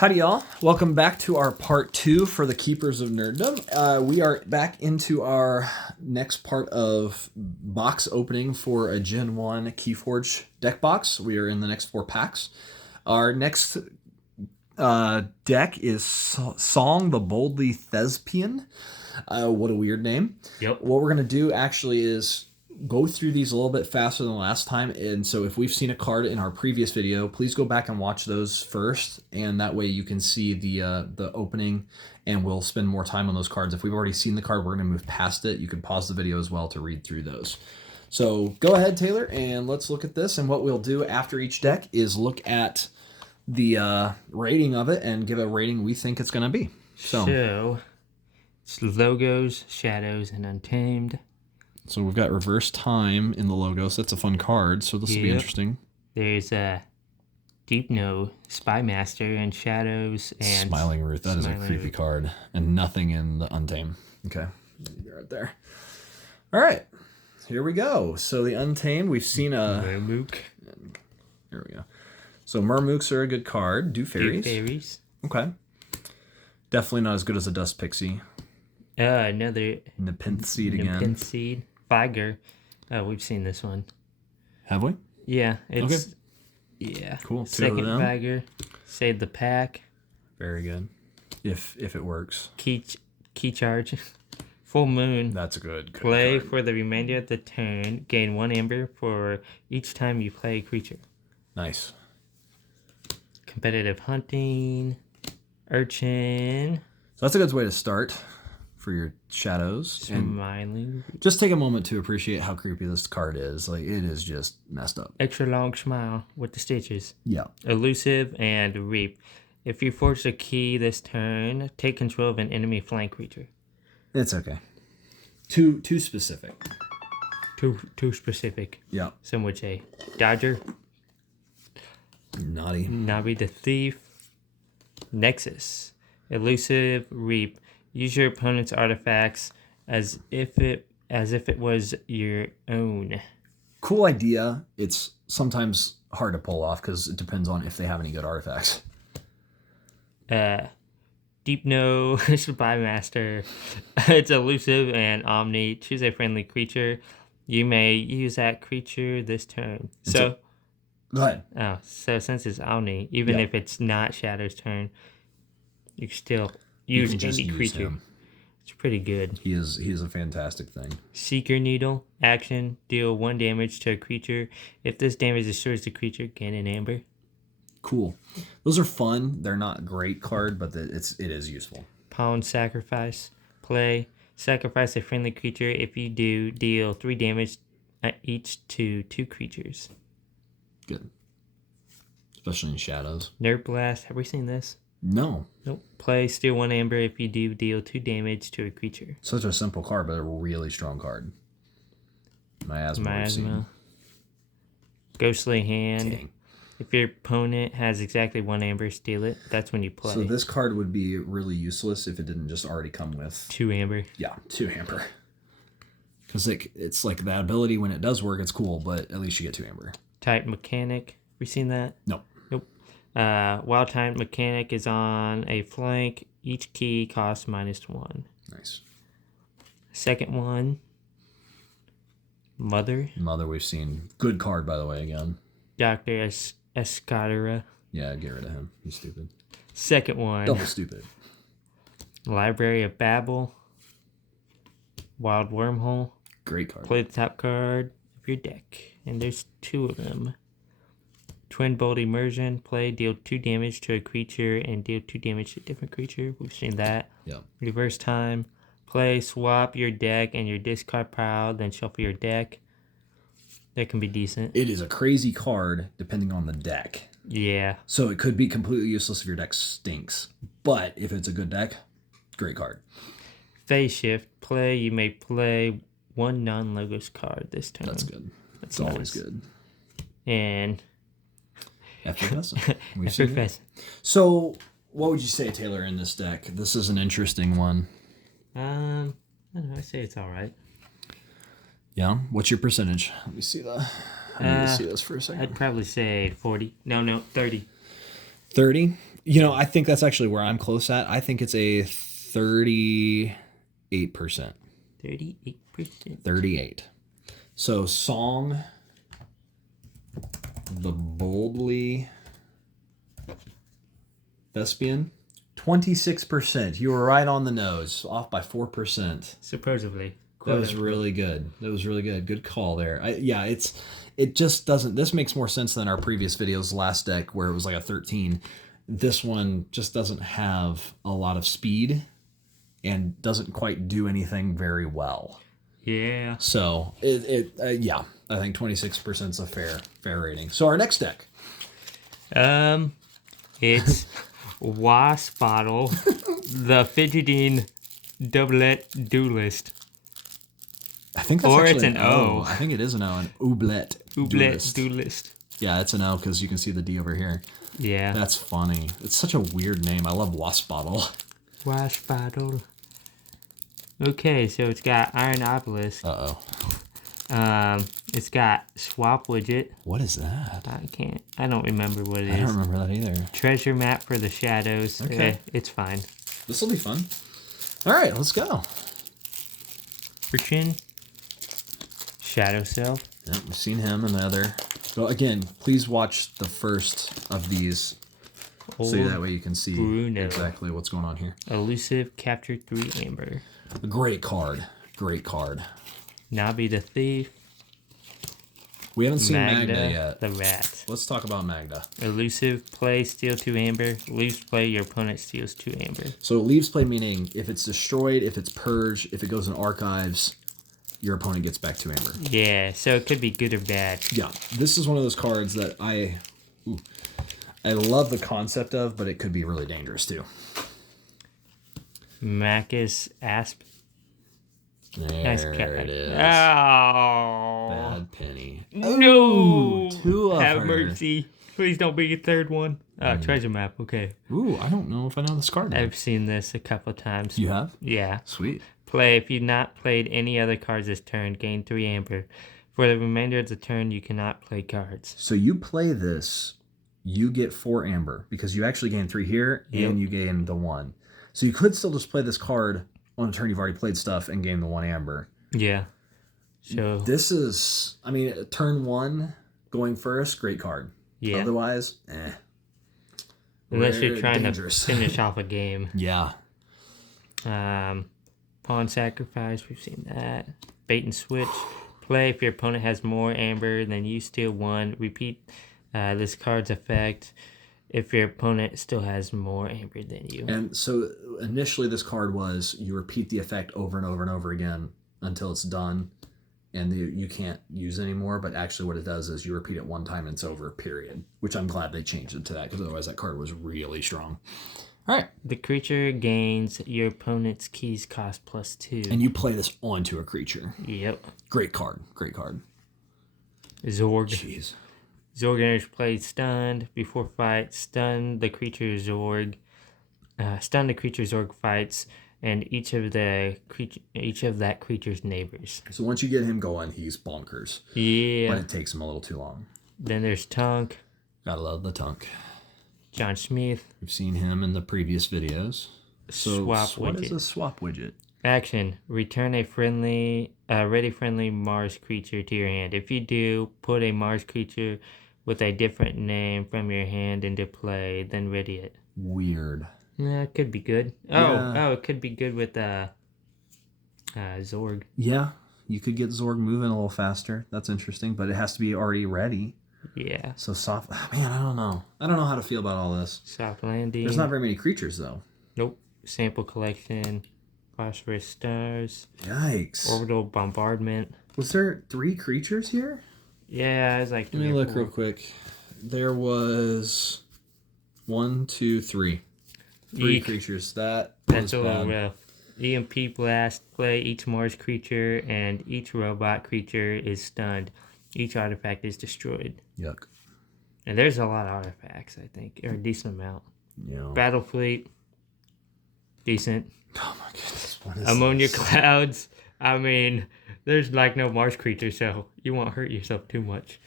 Howdy, y'all. Welcome back to our part 2 for the Keepers of Nerddom. We are back into our next part of box opening for a Gen 1 Keyforge deck box. We are in the next 4 packs. Our next deck is Song the Boldly Thespian. What a weird name. Yep. What we're going to do actually is go through these a little bit faster than last time, and so if we've seen a card in our previous video, please go back and watch those first, and that way you can see the opening, and we'll spend more time on those cards. If we've already seen the card, we're going to move past it. You can pause the video as well to read through those. So go ahead, Taylor, and let's look at this, and what we'll do after each deck is look at the rating of it and give a rating we think it's going to be. So it's logos, shadows, and untamed. So we've got reverse time in the logo, so that's a fun card, so this will be interesting. There's a Deep No, Spy Master, and Shadows, and Smiling Ruth. That is a creepy card. And nothing in the Untamed. Okay. Right there. All right. Here we go. So the Untamed, we've seen a... Mermook. Here we go. So Mermooks are a good card. Do Fairies. Do Fairies. Okay. Definitely not as good as a Dust Pixie. Another... Nepenthe Seed again. Nepenthe Seed. Viger. We've seen this one. Have we? Yeah. It's, okay. Yeah. Cool. Second Viger. Save the Pack. Very good. If it works. Key Charge. Full Moon. That's a good Play card. for the remainder of the turn. Gain 1 amber for each time you play a creature. Nice. Competitive Hunting. Urchin. So that's a good way to start for your shadows. Smiling. And just take a moment to appreciate how creepy this card is. Like, it is just messed up. Extra long smile with the stitches. Yeah. Elusive and Reap. If you forge a key this turn, take control of an enemy flank creature. It's okay. Too specific. Too specific. Yeah. Some would say. Dodger. Naughty. Navi the Thief. Nexus. Elusive, Reap. Use your opponent's artifacts as if it was your own. Cool idea. It's sometimes hard to pull off because it depends on if they have any good artifacts. Deep No, Spy Master. It's elusive and Omni. Choose a friendly creature. You may use that creature this turn. So go ahead. Oh, so since it's Omni, even if it's not Shadow's turn, you can still use any creature. Him. It's pretty good. He is a fantastic thing. Seeker Needle. Action. Deal 1 damage to a creature. If this damage destroys the creature, gain an amber. Cool. Those are fun. They're not a great card, but it is useful. Pawn Sacrifice. Play. Sacrifice a friendly creature. If you do, deal 3 damage each to 2 creatures. Good. Especially in shadows. Nerve Blast. Have we seen this? No. Nope. Play, steal 1 amber. If you do, deal 2 damage to a creature. Such a simple card, but a really strong card. Miasma. Ghostly Hand. Dang. If your opponent has exactly 1 amber, steal it. That's when you play. So this card would be really useless if it didn't just already come with 2 amber. Yeah, 2 amber. Because it's like that ability, when it does work, it's cool, but at least you get 2 amber. Type Mechanic. We seen that? Nope. Nope. Wild Type Mechanic is on a flank. Each key costs -1. Nice. Second one. Mother. Mother we've seen. Good card, by the way, again. Dr. Escadera. Yeah, get rid of him. He's stupid. Second one. Double stupid. Library of Babel. Wild Wormhole. Great card. Play the top card of your deck. And there's 2 of them. Twin Bolt Immersion. Play, deal 2 damage to a creature and deal 2 damage to a different creature. We've seen that. Yep. Reverse Time. Play, swap your deck and your discard pile, then shuffle your deck. That can be decent. It is a crazy card depending on the deck. Yeah. So it could be completely useless if your deck stinks. But if it's a good deck, great card. Phase Shift. Play, you may play 1 non-logos card this turn. That's good. That's it's always good. And Effervescent. Effervescent. So what would you say, Taylor, in this deck? This is an interesting one. I don't know. I say it's all right. Yeah. What's your percentage? Let me see I need to see this for a second. I'd probably say 40. No, 30. 30? You know, I think that's actually where I'm close at. I think it's a 38%. 38%. 38. So Song, the Boldly Thespian, 26%. You were right on the nose, off by 4%. Supposedly. That was really good. That was really good. Good call there. It just doesn't. This makes more sense than our previous videos last deck where it was like a 13. This one just doesn't have a lot of speed and doesn't quite do anything very well. Yeah. So yeah, I think 26% is a fair rating. So our next deck. It's Wasp Bottle, the Fidgeting Doublet Duelist. I think that's or actually it's an O. I think it is an O. An Oublet Duelist. Yeah, it's an O because you can see the D over here. Yeah. That's funny. It's such a weird name. I love Wasp Bottle. Wasp Bottle. Okay, so it's got Iron Obelisk. Uh-oh. It's got Swap Widget. What is that? I don't remember what it is. I don't remember that either. Treasure Map for the Shadows. Okay. It's fine. This will be fun. All right, let's go. Urchin. Shadow Self. Yep, we've seen him and the other. So again, please watch the first of these so that way you can see Bruno. exactly what's going on here. Elusive Capture 3 Amber. A great card. Great card. Nabi the Thief. We haven't seen Magda yet. The Rat. Let's talk about Magda. Elusive play, steal 2 amber. Leaves play, your opponent steals 2 amber. So leaves play meaning if it's destroyed, if it's purged, if it goes in archives, your opponent gets back 2 amber. Yeah, so it could be good or bad. Yeah, this is one of those cards that I love the concept of, but it could be really dangerous too. Macus Asp. There Nice it is. Oh. Bad penny. No. 2 of Have her. mercy. Please don't be a third one. Treasure Map, okay. Ooh, I don't know if I know this card. I've seen this a couple of times. You have? Yeah. Sweet. Play. If you've not played any other cards this turn, gain 3 amber. For the remainder of the turn, you cannot play cards. So you play this, you get 4 amber because you actually gain 3 here and you gain the 1. So you could still just play this card on a turn you've already played stuff and gain the 1 amber. Yeah. So this is, I mean, turn 1 going first, great card. Yeah. Otherwise, unless you're trying dangerous. to finish off a game. Yeah. Pawn Sacrifice, we've seen that. Bait and Switch. Play. If your opponent has more amber, then you steal 1. Repeat this card's effect if your opponent still has more amber than you. And so initially this card was you repeat the effect over and over and over again until it's done and you can't use it anymore. But actually what it does is you repeat it 1 time and it's over, period. Which I'm glad they changed it to that because otherwise that card was really strong. All right. The creature gains your opponent's keys cost +2. And you play this onto a creature. Yep. Great card. Great card. Zorg. Jeez. Zorg enters play stunned. Before fight, stun the creature Zorg. Stun the creature Zorg fights, and each of that creature's neighbors. So once you get him going, he's bonkers. Yeah. But it takes him a little too long. Then there's Tunk. Gotta love the Tunk. John Smith. We've seen him in the previous videos. So Swap what widget. is a swap widget? Action. Return a ready friendly Mars creature to your hand. If you do, put a Mars creature with a different name from your hand into play, then ready it. Weird. Yeah, it could be good. Oh, it could be good with Zorg. Yeah, you could get Zorg moving a little faster. That's interesting, but it has to be already ready. Yeah. So soft. Man, I don't know. I don't know how to feel about all this. Soft landing. There's not very many creatures, though. Nope. Sample collection. Phosphorus stars. Yikes. Orbital bombardment. Was there 3 creatures here? Yeah, it's like. Let me look real quick. There was 1, 2, 3. 3 Eek. creatures. That's a little bad. rough. EMP blast. Play each Mars creature and each robot creature is stunned. Each artifact is destroyed. Yuck. And there's a lot of artifacts, I think, or a decent amount. Yeah. Battle fleet. Decent. Oh my goodness. What is Ammonia this? clouds. I mean, there's like no Mars creature, so you won't hurt yourself too much.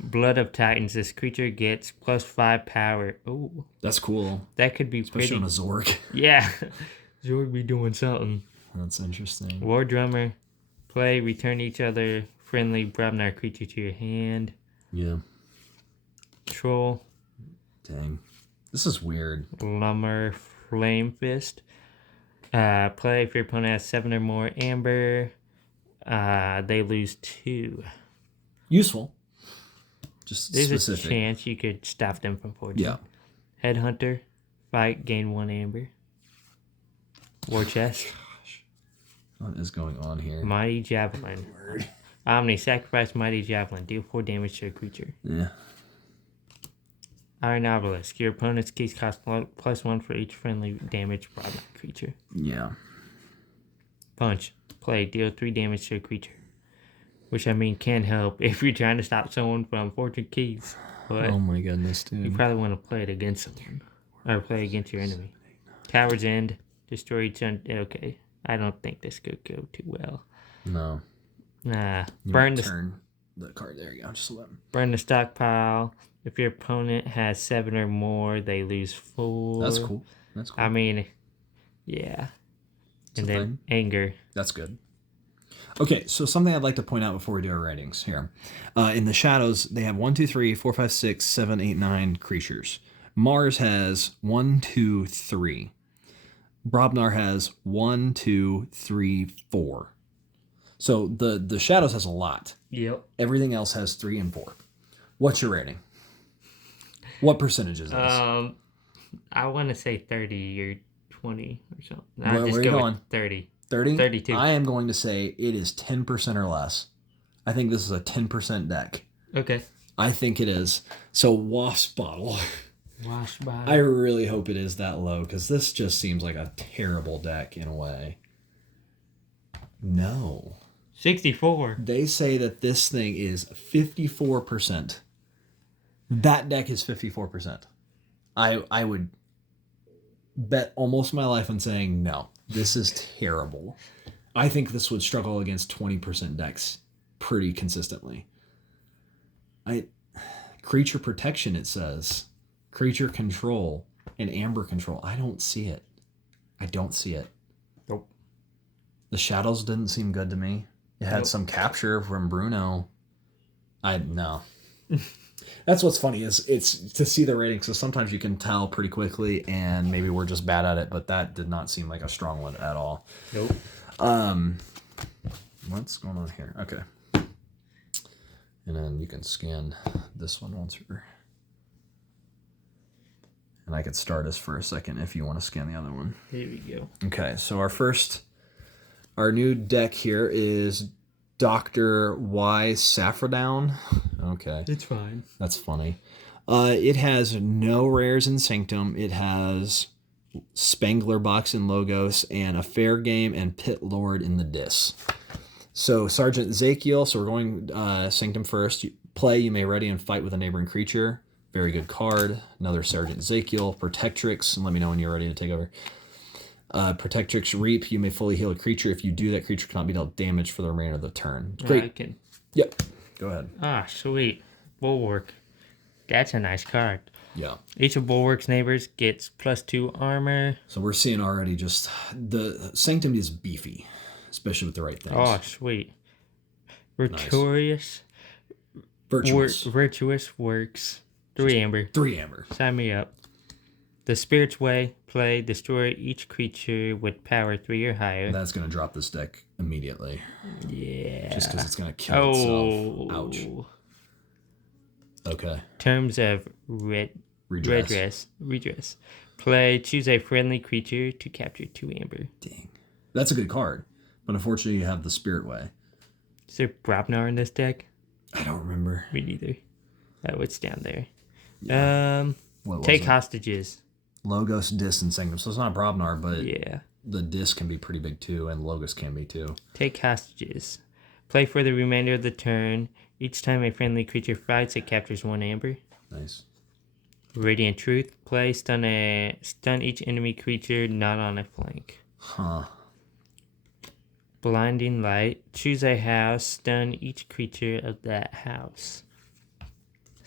Blood of Titans. This creature gets +5 power. Oh, That's cool. that could be Especially on a pretty. Zorg. Yeah, Zorg be doing something. That's interesting. War Drummer. Play. Return each other friendly Brobnar creature to your hand. Yeah. Troll. Dang. This is weird. Lumber Flame Fist. Play if your opponent has 7 or more amber. They lose 2. Useful. Just There's specific. a chance you could stop them from forging. Yeah. Headhunter. Fight. Gain 1 amber. War Chest. Gosh. What is going on here? Mighty Javelin. Omni. Sacrifice Mighty Javelin. Deal 4 damage to a creature. Yeah. Iron Obelisk. Your opponent's keys cost +1 for each friendly damage brought by a creature. Yeah. Punch. Play. Deal 3 damage to a creature. Which, I mean, can help if you're trying to stop someone from forging keys. But Oh my goodness, you dude. probably want to play it against someone. Or play against your enemy. Coward's End. Destroy each okay. I don't think this could go too well. No. Nah. You Burn might the turn the card. There you go. Just let him. Burn the stockpile. If your opponent has 7 or more, they lose 4. That's cool. That's cool. I mean, yeah. It's And a then thing. anger. That's good. Okay, so something I'd like to point out before we do our ratings here. In the shadows, they have 1, 2, 3, 4, 5, 6, 7, 8, 9 creatures. Mars has 1, 2, 3. Brobnar has 1, 2, 3, 4. So the shadows has a lot. Yep. Everything else has 3 and 4. What's your rating? What percentage is this? I want to say 30 or 20 or something. Where I'll just are you go going? with 30. 30? 32. I am going to say it is 10% or less. I think this is a 10% deck. Okay. I think it is. So Wasp Bottle. Wash by. I really hope it is that low because this just seems like a terrible deck in a way. No. 64. They say that this thing is 54%. That deck is 54%. I would bet almost my life on saying no. This is terrible. I think this would struggle against 20% decks pretty consistently. Creature protection, it says. Creature control and amber control. I don't see it. I don't see it. Nope. The shadows didn't seem good to me. It had some capture from Bruno. No. That's what's funny is it's to see the ratings. So sometimes you can tell pretty quickly, and maybe we're just bad at it. But that did not seem like a strong one at all. Nope. What's going on here? Okay. And then you can scan this one once we're. And I could start us for a second if you want to scan the other one. Here we go. Okay, so our new deck here is Dr. Y Saffrodown. Okay. It's fine. That's funny. It has no rares in Sanctum. It has Spangler Box in Logos and a Fair Game and Pit Lord in the Dis. So Sergeant Zakiel, so we're going Sanctum first. Play, you may ready and fight with a neighboring creature. Very good card. Another Sergeant Zakiel. Protectrix, and let me know when you're ready to take over. Protectrix Reap, you may fully heal a creature. If you do, that creature cannot be dealt damage for the remainder of the turn. Great. I can. Yep. Go ahead. Ah, sweet. Bulwark. That's a nice card. Yeah. Each of Bulwark's neighbors gets +2 armor. So we're seeing already just the Sanctum is beefy, especially with the right things. Oh, sweet. Virtuous. Virtuous. Virtuous works. 3 amber. 3 amber. Sign me up. The Spirit's Way. Play. Destroy each creature with power 3 or higher. That's going to drop this deck immediately. Yeah. Just because it's going to kill itself. Ouch. Okay. Terms of redress. Play. Choose a friendly creature to capture 2 amber. Dang. That's a good card. But unfortunately, you have the Spirit Way. Is there Brobnar in this deck? I don't remember. Me neither. Oh, it's down there. Yeah. What was Take it? hostages. Logos, Dis, and Sanctum. So it's not Brobnar, but Yeah. the Dis can be pretty big too, and Logos can be too. Take hostages. Play for the remainder of the turn. Each time a friendly creature fights, it captures 1 amber. Nice. Radiant Truth. Play. Stun each enemy creature not on a flank. Huh. Blinding Light. Choose a house. Stun each creature of that house.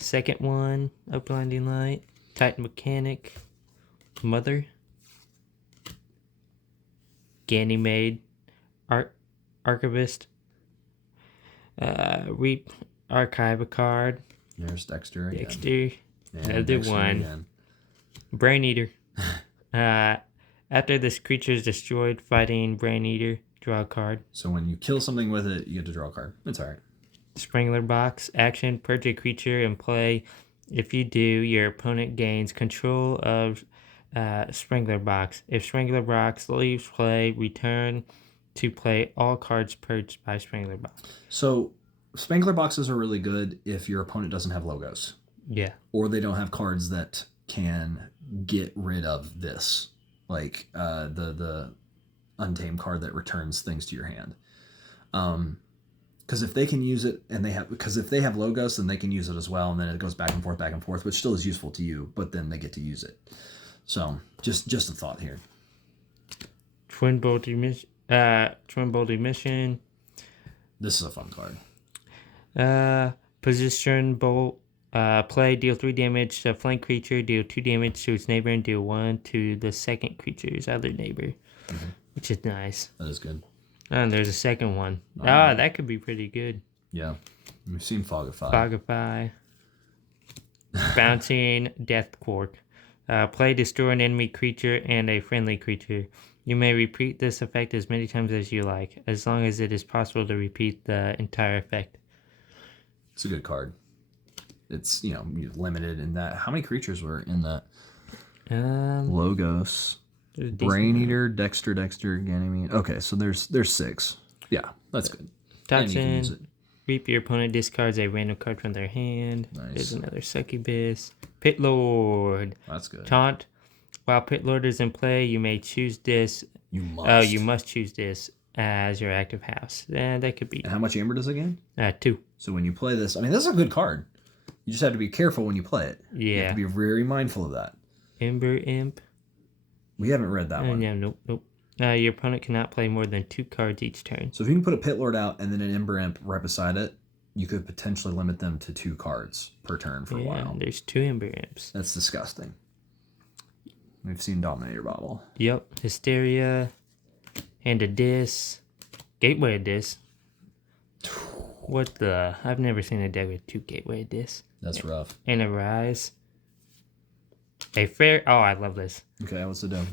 Second one, a blinding light. Titan Mechanic. Mother. Ganymede. Archivist. Reap. Archive a card. There's Dexter again. Dexter. And Another Dexter one. again. Brain Eater. After this creature is destroyed, fighting Brain Eater, draw a card. So when you kill something with it, you get to draw a card. It's alright. Strangler Box. Action. Purge a creature and play. If you do, your opponent gains control of Strangler Box. If Strangler Box leaves play, return to play all cards purged by Strangler Box. So Spangler boxes are really good if your opponent doesn't have logos. Yeah. Or they don't have cards that can get rid of this. Like the Untamed card that returns things to your hand. Because if they can use it, and if they have logos, then they can use it as well, and then it goes back and forth, which still is useful to you, but then they get to use it. So just a thought here. Twin Bolt Emission. This is a fun card. Position Bolt. Play, deal 3 damage to a flank creature, deal 2 damage to its neighbor, and deal 1 to the second creature's other neighbor, which is nice. That is good. And there's a second one. That could be pretty good. Yeah. We've seen Fogify. Fogify. Bouncing Death Quark. Play, destroy an enemy creature and a friendly creature. You may repeat this effect as many times as you like, as long as it is possible to repeat the entire effect. It's a good card. It's, you're limited in that. How many creatures were in that? Logos. Brain Eater, Dexter, Ganymede. Okay, so there's 6. Yeah, that's good. Toxin. Reap, your opponent discards a random card from their hand. Nice. There's another Succubus. Pit Lord. That's good. Taunt. While Pit Lord is in play, you may choose this. You must. You must choose this as your active house. That could be. And how much amber does it gain? 2. So when you play this, this is a good card. You just have to be careful when you play it. Yeah. You have to be very mindful of that. Ember Imp. We haven't read that one. Yeah, nope. Your opponent cannot play more than 2 cards each turn. So if you can put a Pit Lord out and then an Ember Imp right beside it, you could potentially limit them to 2 cards per turn for a while. There's 2 Ember Imps. That's disgusting. We've seen Dominator Bobble. Yep. Hysteria. And a Dis. Gateway Dis. What the? I've never seen a deck with 2 Gateway Dis. That's rough. And a Rise. A fair. Oh, I love this. Okay, what's it do?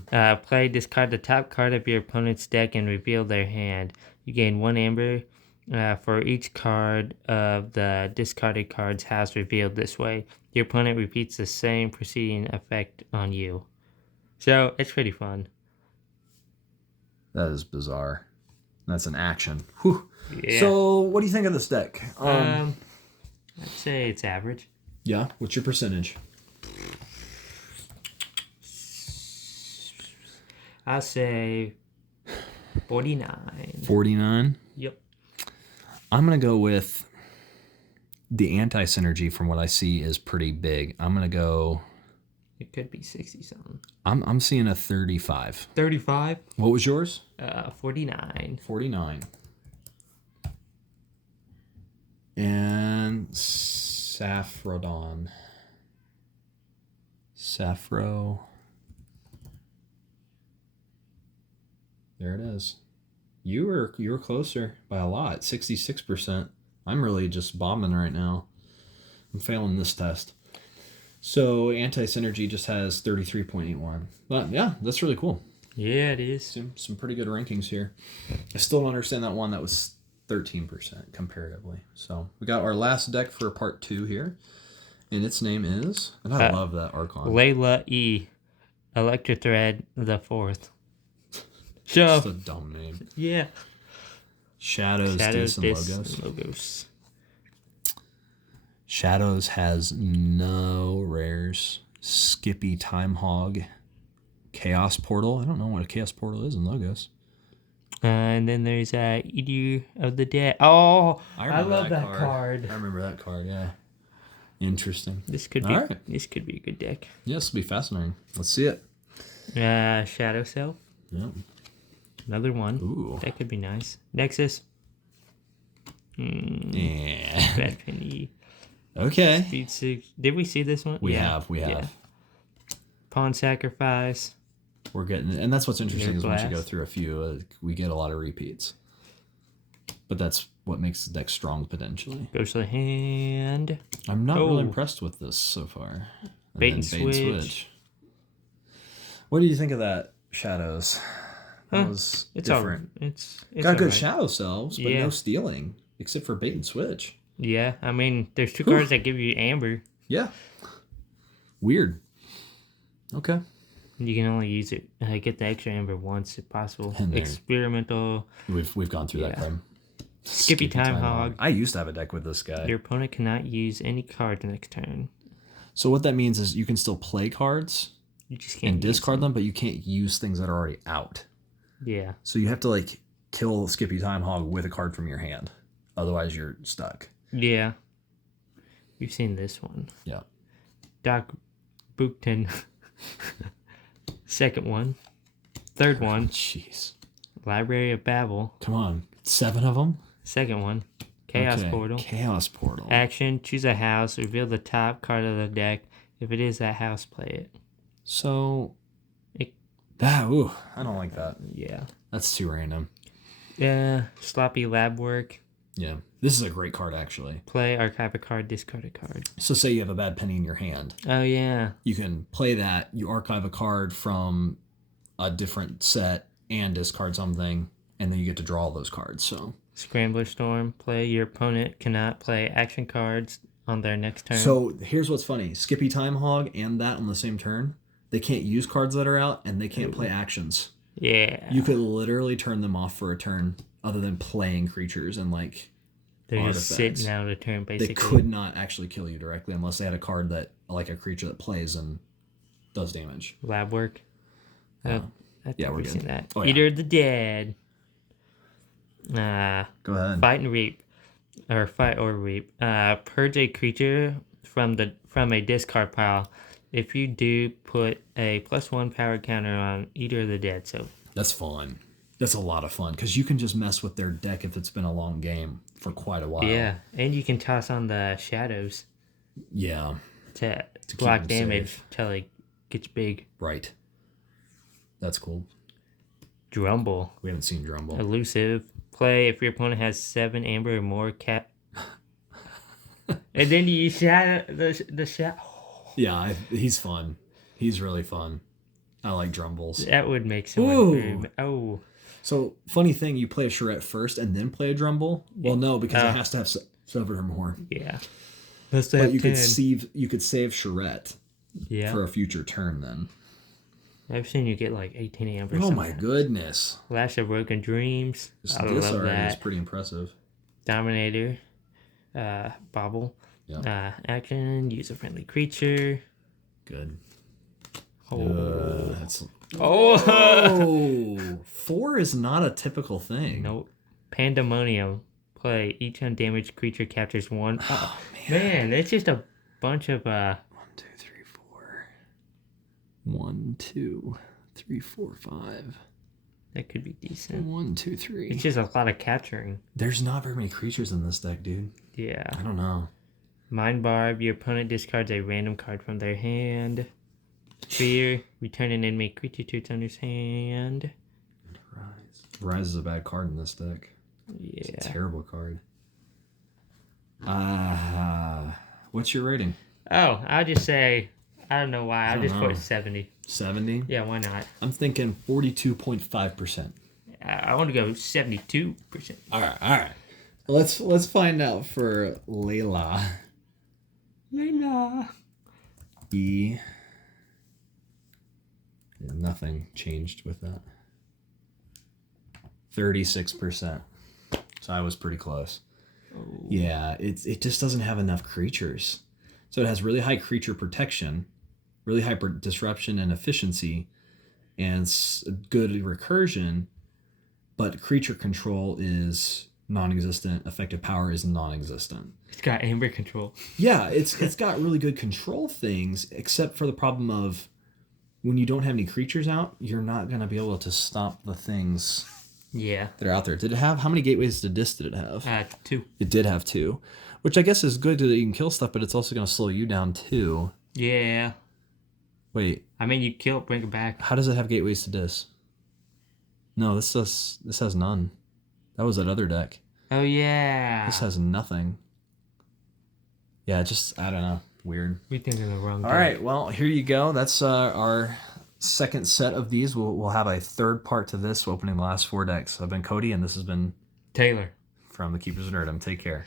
Play, discard the top card of your opponent's deck and reveal their hand. You gain 1 amber for each card of the discarded card's house revealed this way. Your opponent repeats the same preceding effect on you. So, it's pretty fun. That is bizarre. That's an action. Whew. Yeah. So, what do you think of this deck? I'd say it's average. Yeah? What's your percentage? I'll say 49. 49? Yep. I'm going to go with the anti-synergy from what I see is pretty big. I'm going to go... It could be 60-something. I'm seeing a 35. 35? What was yours? 49. 49. And Saffrodon. Saffro. There it is. You were closer by a lot, 66%. I'm really just bombing right now. I'm failing this test. So anti-synergy just has 33.81. But yeah, that's really cool. Yeah, it is. Some pretty good rankings here. I still don't understand that one that was 13% comparatively. So we got our last deck for part 2 here. And its name is, and I love that Archon. Layla E. Electrothread the 4th. Just a dumb name. Yeah. Shadows, Dis, and Logos. Shadows has no rares. Skippy Time Hog. Chaos Portal. I don't know what a Chaos Portal is in Logos. And then there's Eater of the Dead. Oh, I love that card. I remember that card, yeah. Interesting. This could be This could be a good deck. Yeah, this will be fascinating. Let's see it. Shadow Self. Yep. Another one. Ooh. That could be nice. Nexus. Yeah. Bad Penny. Okay. Speed 6. Did we see this one? We have. Pawn Sacrifice. We're getting, and that's what's interesting is once you go Blast. through a few, we get a lot of repeats. But that's what makes the deck strong potentially. Goes to the hand. I'm not really impressed with this so far. Bait and switch. What do you think of that, Shadows? That was It's different. It's Got good alright. shadow selves, but Yeah. no stealing, except for bait and switch. Yeah, I mean, there's 2 cards that give you amber. Yeah. Weird. Okay. You can only use it, get the extra amber once if possible. And there- Experimental. We've gone through that Yeah. claim. Skippy Time Hog. I used to have a deck with this guy. Your opponent cannot use any card the next turn. So what that means is you can still play cards You just can't and discard them, but you can't use things that are already out. Yeah. So you have to like kill Skippy Time Hog with a card from your hand. Otherwise you're stuck. Yeah. We've seen this one. Yeah. Doc Bookton. Second one. Third one. Jeez. Library of Babel. Come on. 7 of them? Second one. Chaos Okay. Portal. Chaos Portal. Action. Choose a house. Reveal the top card of the deck. If it is that house, play it. So It- ooh, I don't like that. Yeah. That's too random. Yeah. Sloppy lab work. Yeah. This is a great card actually. Play, archive a card, discard a card. So say you have a bad penny in your hand. Oh, yeah. You can play that, you archive a card from a different set and discard something, and then you get to draw all those cards. So Scrambler Storm. Play. Your opponent cannot play action cards on their next turn. So here's what's funny. Skippy Time Hog and that on the same turn, they can't use cards that are out and they can't play actions. Yeah. You could literally turn them off for a turn other than playing creatures and like They're artifacts. just sitting out a turn, basically. They could not actually kill you directly unless they had a card that, like a creature that plays and does damage. Lab work. I think we're we've good. seen that. Oh, yeah. Eater of the Dead. Go ahead. Fight and reap. Or fight or reap. Purge a creature from a discard pile. If you do, put a +1 power counter on Eater of the Dead. So That's fun. That's a lot of fun because you can just mess with their deck if it's been a long game for quite a while. yeah, and you can toss on the shadows Yeah. to keep block them damage safe. till it gets big. Right. That's cool. Drumble. We haven't seen Drumble. Elusive. Play if your opponent has 7 amber or more and then you shadow the shadow. Yeah, he's fun. He's really fun. I like Drumbles. That would make someone Ooh. very. Oh. So, funny thing, you play a charrette first and then play a Drumble? Well, no, because it has to have 7 or more. Yeah. Let's But have you 10. could save charrette Yeah. for a future turn then. I've seen you get like 18 amber. Oh my goodness. Lash of Broken Dreams. I This love already is that. pretty impressive. Dominator. Bobble. Yeah. Action. Use a friendly creature. Good. Oh. That's... Oh. Oh, 4 is not a typical thing. Nope. Pandemonium. Play. Each undamaged creature captures 1. Oh, Man, it's just a bunch of 1, 2, 3, 4. 1, 2, 3, 4, 5. that could be decent. 1, 2, 3. It's just a lot of capturing. There's not very many creatures in this deck, dude. Yeah. I don't know. Mind Barb. Your opponent discards a random card from their hand. Fear. Return an enemy creature to its owner's hand. Rise is a bad card in this deck. Yeah. It's a terrible card. What's your rating? Oh, I'll just say, I don't know why. I'll just know. put 70. 70? Yeah, why not? I'm thinking 42.5%. I want to go 72%. All right. Let's find out for Layla. Layla. Yeah, nothing changed with that. 36%. So I was pretty close. Oh. Yeah, it just doesn't have enough creatures. So it has really high creature protection, really high disruption and efficiency, and good recursion, but creature control is non-existent. Effective power is non-existent. It's got amber control. Yeah, it's got really good control things, except for the problem of when you don't have any creatures out, you're not going to be able to stop the things Yeah. that are out there. Did it have, how many gateways to dis did it have? 2. It did have 2, which I guess is good that you can kill stuff, but it's also going to slow you down too. Yeah. Wait. I mean, you kill it, bring it back. How does it have gateways to dis? No, this has none. That was that other deck. Oh, yeah. This has nothing. Yeah, just, I don't know. Weird. We think in the wrong All right, well, here you go. That's our second set of these. We'll have a third part to this, opening the last 4 decks. I've been Cody, and this has been Taylor. from the Keepers of Nerdom. Take care.